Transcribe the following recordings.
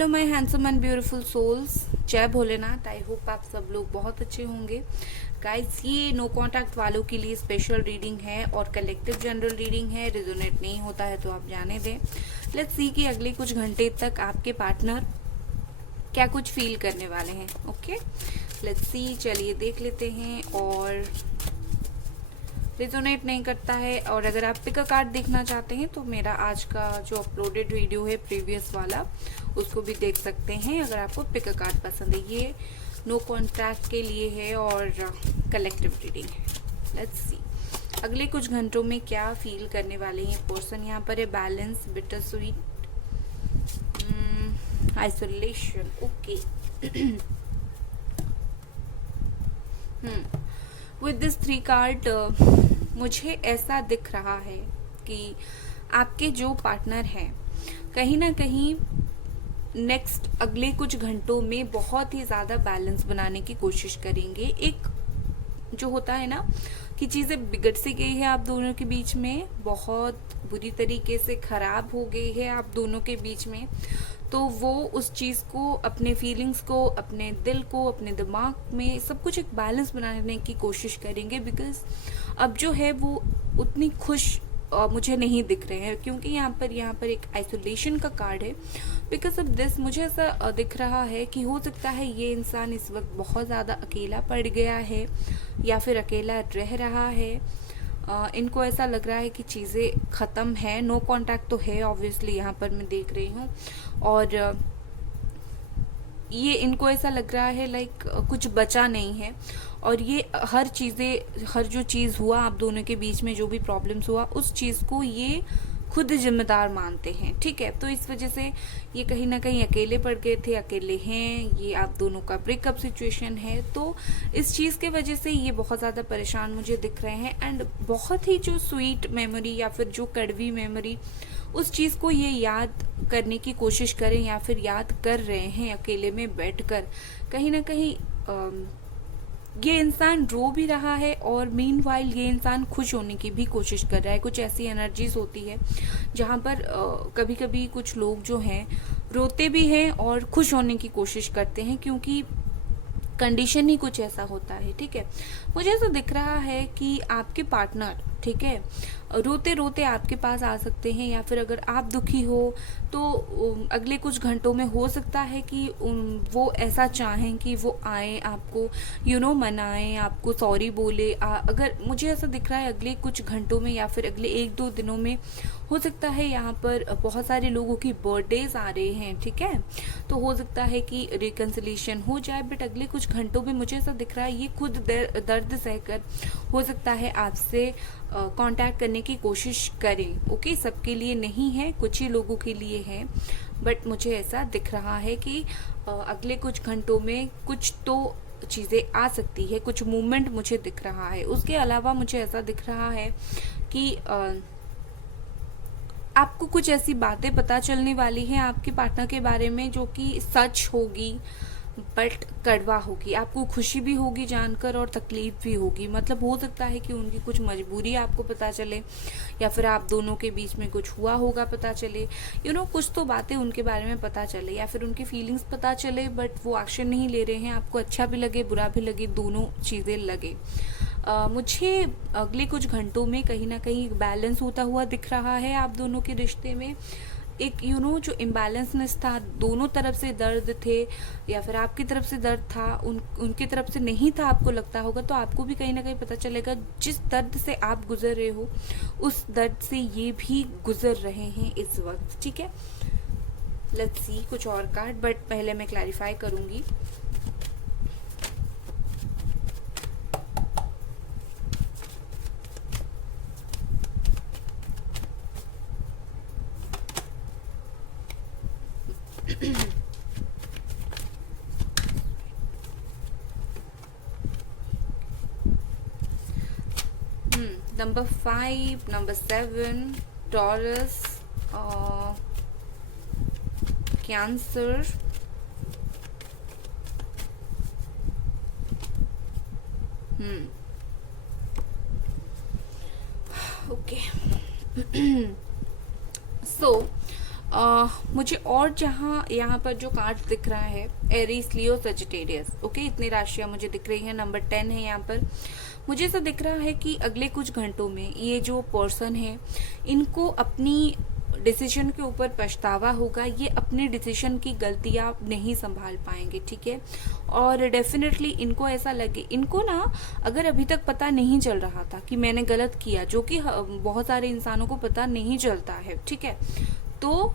Hello my handsome and beautiful souls, जय Bholenath. I hope आप सब लोग बहुत अच्छे होंगे। गाइस, ये नो कांटेक्ट वालों के लिए स्पेशल रीडिंग है और कलेक्टिव जनरल रीडिंग है। रिजोनेट नहीं होता है तो आप जाने दें। लेट्स सी कि अगले कुछ घंटे तक आपके पार्टनर क्या कुछ फील करने वाले हैं। ओके, लेट्स सी, चलिए देख लेते हैं। और रिजोनेट नहीं करता है और अगर आप पिक अ कार्ड देखना चाहते हैं तो मेरा आज का जो अपलोडेड वीडियो है प्रीवियस वाला, उसको भी देख सकते हैं अगर आपको पिक अ कार्ड पसंद है। ये नो कॉन्ट्रैक्ट के लिए है और कलेक्टिव रीडिंग है। लेट्स सी अगले कुछ घंटों में क्या फील करने वाले हैं पर्सन। यहाँ पर है balance, bitter sweet, isolation. Okay, with this 3 card मुझे ऐसा दिख रहा है कि आपके जो पार्टनर हैं कहीं ना कहीं नेक्स्ट अगले कुछ घंटों में बहुत ही ज़्यादा बैलेंस बनाने की कोशिश करेंगे। एक जो होता है ना कि चीज़ें बिगड़ सी गई है आप दोनों के बीच में, बहुत बुरी तरीके से खराब हो गई है आप दोनों के बीच में, तो वो उस चीज़ को, अपने फीलिंग्स को, अपने दिल को, अपने दिमाग में सब कुछ एक बैलेंस बनाने की कोशिश करेंगे। बिकॉज अब जो है वो उतनी खुश मुझे नहीं दिख रहे हैं, क्योंकि यहाँ पर एक आइसोलेशन का कार्ड है। बिकॉज ऑफ दिस मुझे ऐसा दिख रहा है कि हो सकता है ये इंसान इस वक्त बहुत ज़्यादा अकेला पड़ गया है या फिर अकेला रह रहा है। इनको ऐसा लग रहा है कि चीज़ें ख़त्म है। नो कांटेक्ट तो है ऑब्वियसली, यहाँ पर मैं देख रही हूँ। और ये इनको ऐसा लग रहा है लाइक कुछ बचा नहीं है। और ये हर जो चीज़ हुआ आप दोनों के बीच में, जो भी प्रॉब्लम्स हुआ, उस चीज़ को ये खुद जिम्मेदार मानते हैं। ठीक है, तो इस वजह से ये कहीं ना कहीं अकेले पड़ गए थे, अकेले हैं। ये आप दोनों का ब्रेकअप सिचुएशन है, तो इस चीज़ के वजह से ये बहुत ज़्यादा परेशान मुझे दिख रहे हैं। एंड बहुत ही जो स्वीट मेमोरी या फिर जो कड़वी मेमोरी, उस चीज़ को ये याद करने की कोशिश करें या फिर याद कर रहे हैं अकेले में बैठकर। कहीं ना कहीं ये इंसान रो भी रहा है और मीनवाइल ये इंसान खुश होने की भी कोशिश कर रहा है। कुछ ऐसी एनर्जीज होती है जहाँ पर कभी कभी कुछ लोग जो हैं रोते भी हैं और खुश होने की कोशिश करते हैं, क्योंकि कंडीशन ही कुछ ऐसा होता है। ठीक है, मुझे ऐसा दिख रहा है कि आपके पार्टनर, ठीक है, रोते रोते आपके पास आ सकते हैं, या फिर अगर आप दुखी हो तो अगले कुछ घंटों में हो सकता है कि वो ऐसा चाहें कि वो आए, आपको मनाएं, आपको सॉरी बोले। अगर मुझे ऐसा दिख रहा है अगले कुछ घंटों में या फिर अगले 1-2 दिनों में हो सकता है यहाँ पर बहुत सारे लोगों की बर्थडेज आ रहे हैं। ठीक है, तो हो सकता है कि रिकन्सिलेशन हो जाए। बट अगले कुछ घंटों में मुझे ऐसा दिख रहा है ये खुद दर्द सहकर हो सकता है आपसे कांटेक्ट करने की कोशिश करें। ओके, सबके लिए नहीं है, कुछ ही लोगों के लिए है। बट मुझे ऐसा दिख रहा है कि अगले कुछ घंटों में कुछ तो चीज़ें आ सकती है, कुछ मूवमेंट मुझे दिख रहा है। उसके अलावा मुझे ऐसा दिख रहा है कि आपको कुछ ऐसी बातें पता चलने वाली हैं आपके पार्टनर के बारे में जो कि सच होगी बट कड़वा होगी। आपको खुशी भी होगी जानकर और तकलीफ भी होगी। मतलब हो सकता है कि उनकी कुछ मजबूरी आपको पता चले, या फिर आप दोनों के बीच में कुछ हुआ होगा पता चले। कुछ तो बातें उनके बारे में पता चले, या फिर उनकी फीलिंग्स पता चले, बट वो एक्शन नहीं ले रहे हैं। आपको अच्छा भी लगे, बुरा भी लगे, दोनों चीज़ें लगे। मुझे अगले कुछ घंटों में कहीं ना कहीं बैलेंस होता हुआ दिख रहा है आप दोनों के रिश्ते में। एक जो इम्बैलेंसनेस था, दोनों तरफ से दर्द थे, या फिर आपकी तरफ से दर्द था, उनकी तरफ से नहीं था, आपको लगता होगा, तो आपको भी कहीं ना कहीं पता चलेगा जिस दर्द से आप गुजर रहे हो उस दर्द से ये भी गुजर रहे हैं इस वक्त। ठीक है, लेट्स सी कुछ और कार्ड, बट पहले मैं क्लैरिफाई करूंगी। Number 5, number 7, Taurus, Cancer, okay. So मुझे और जहाँ यहाँ पर जो कार्ड दिख रहा है, एरीज, लियो, सजिटेरियस, ओके, इतनी राशियाँ मुझे दिख रही हैं। नंबर 10 है यहाँ पर। मुझे ऐसा दिख रहा है कि अगले कुछ घंटों में ये जो पर्सन है, इनको अपनी डिसीजन के ऊपर पछतावा होगा। ये अपने डिसीजन की गलतियां नहीं संभाल पाएंगे, ठीक है। और डेफिनेटली इनको ऐसा लगे, इनको ना अगर अभी तक पता नहीं चल रहा था कि मैंने गलत किया, जो कि बहुत सारे इंसानों को पता नहीं चलता है, ठीक है, तो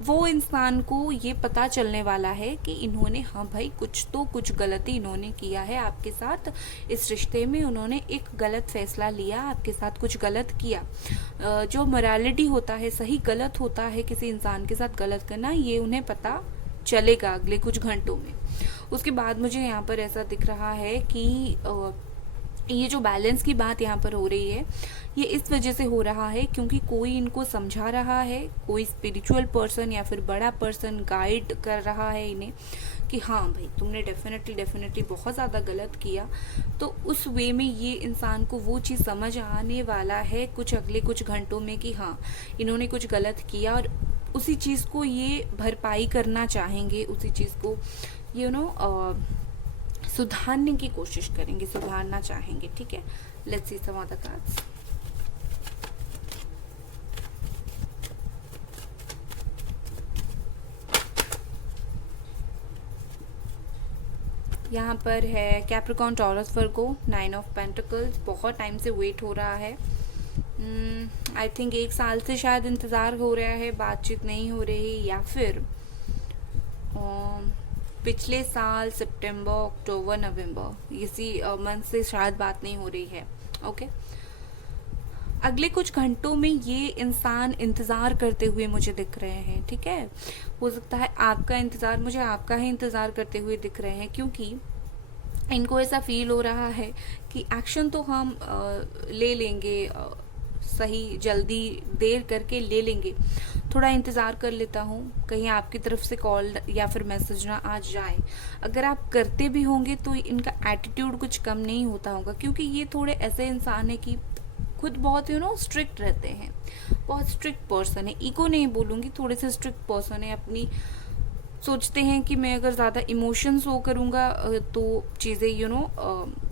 वो इंसान को ये पता चलने वाला है कि इन्होंने, हाँ भाई, कुछ गलती इन्होंने किया है आपके साथ, इस रिश्ते में उन्होंने एक गलत फैसला लिया, आपके साथ कुछ गलत किया। जो मोरालिटी होता है, सही गलत होता है किसी इंसान के साथ गलत करना, ये उन्हें पता चलेगा अगले कुछ घंटों में। उसके बाद मुझे यहाँ पर ऐसा दिख रहा है कि ये जो बैलेंस की बात यहाँ पर हो रही है, ये इस वजह से हो रहा है क्योंकि कोई इनको समझा रहा है, कोई स्पिरिचुअल पर्सन या फिर बड़ा पर्सन गाइड कर रहा है इन्हें कि हाँ भाई, तुमने डेफिनेटली बहुत ज़्यादा गलत किया। तो उस वे में ये इंसान को वो चीज़ समझ आने वाला है कुछ अगले कुछ घंटों में कि हाँ, इन्होंने कुछ गलत किया, और उसी चीज़ को ये भरपाई करना चाहेंगे, उसी चीज़ को सुधारने की कोशिश करेंगे, सुधारना चाहेंगे, ठीक है। Let's see some other cards. यहाँ पर है Capricorn, Taurus, Virgo, 9 of pentacles. बहुत टाइम से वेट हो रहा है, आई थिंक 1 साल से शायद इंतज़ार हो रहा है, बातचीत नहीं हो रही, या फिर पिछले साल सितंबर, अक्टूबर, नवंबर, इसी मंथ से शायद बात नहीं हो रही है, ओके। अगले कुछ घंटों में ये इंसान इंतज़ार करते हुए मुझे दिख रहे हैं, ठीक है। हो सकता है आपका इंतज़ार, मुझे आपका ही इंतज़ार करते हुए दिख रहे हैं, क्योंकि इनको ऐसा फील हो रहा है कि एक्शन तो हम ले लेंगे, सही, जल्दी, देर करके ले लेंगे, थोड़ा इंतज़ार कर लेता हूँ, कहीं आपकी तरफ से कॉल या फिर मैसेज ना आ जाए। अगर आप करते भी होंगे तो इनका एटीट्यूड कुछ कम नहीं होता होगा, क्योंकि ये थोड़े ऐसे इंसान है कि खुद बहुत स्ट्रिक्ट रहते हैं, बहुत स्ट्रिक्ट पर्सन है। ईगो नहीं बोलूँगी, थोड़े से स्ट्रिक्ट पर्सन है। अपनी सोचते हैं कि मैं अगर ज़्यादा इमोशन शो करूँगा तो चीज़ें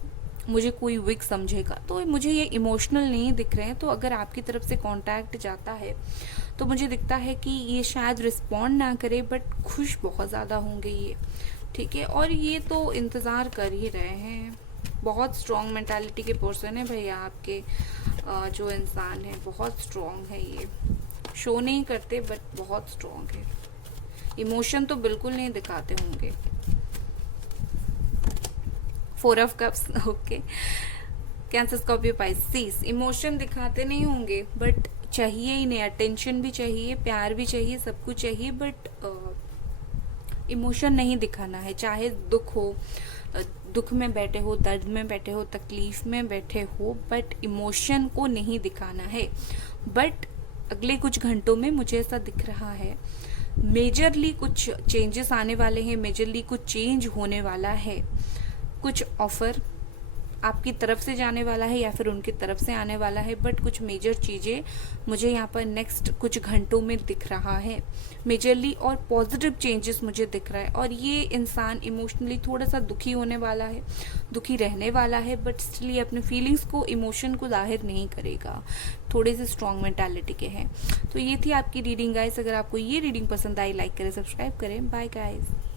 मुझे कोई वीक समझेगा, तो मुझे ये इमोशनल नहीं दिख रहे हैं। तो अगर आपकी तरफ से कांटेक्ट जाता है तो मुझे दिखता है कि ये शायद रिस्पॉन्ड ना करे, बट खुश बहुत ज़्यादा होंगे ये, ठीक है। और ये तो इंतज़ार कर ही रहे हैं। बहुत स्ट्रॉन्ग मेंटालिटी के पर्सन है भैया आपके जो इंसान है, बहुत स्ट्रॉन्ग है। ये शो नहीं करते बट बहुत स्ट्रॉन्ग है। इमोशन तो बिल्कुल नहीं दिखाते होंगे। 4 of cups, okay. Cancer, Scorpio, Pisces, emotion दिखाते नहीं होंगे, बट चाहिए ही नहीं। अटेंशन भी चाहिए, प्यार भी चाहिए, सब कुछ चाहिए, बट इमोशन नहीं दिखाना है। चाहे दुख हो, दुख में बैठे हो, दर्द में बैठे हो, तकलीफ में बैठे हो, बट इमोशन को नहीं दिखाना है। बट अगले कुछ घंटों में मुझे ऐसा दिख रहा है, मेजरली कुछ चेंजेस आने वाले हैं, मेजरली कुछ चेंज होने वाला है। कुछ ऑफर आपकी तरफ से जाने वाला है या फिर उनकी तरफ से आने वाला है, बट कुछ मेजर चीज़ें मुझे यहाँ पर नेक्स्ट कुछ घंटों में दिख रहा है, मेजरली, और पॉजिटिव चेंजेस मुझे दिख रहा है। और ये इंसान इमोशनली थोड़ा सा दुखी होने वाला है, दुखी रहने वाला है, बट स्टिल ये अपने फीलिंग्स को, इमोशन को जाहिर नहीं करेगा। थोड़े से स्ट्रॉन्ग मेंटालिटी के हैं। तो ये थी आपकी रीडिंग गाइस। अगर आपको ये रीडिंग पसंद आई, लाइक करें, सब्सक्राइब करें। Bye guys.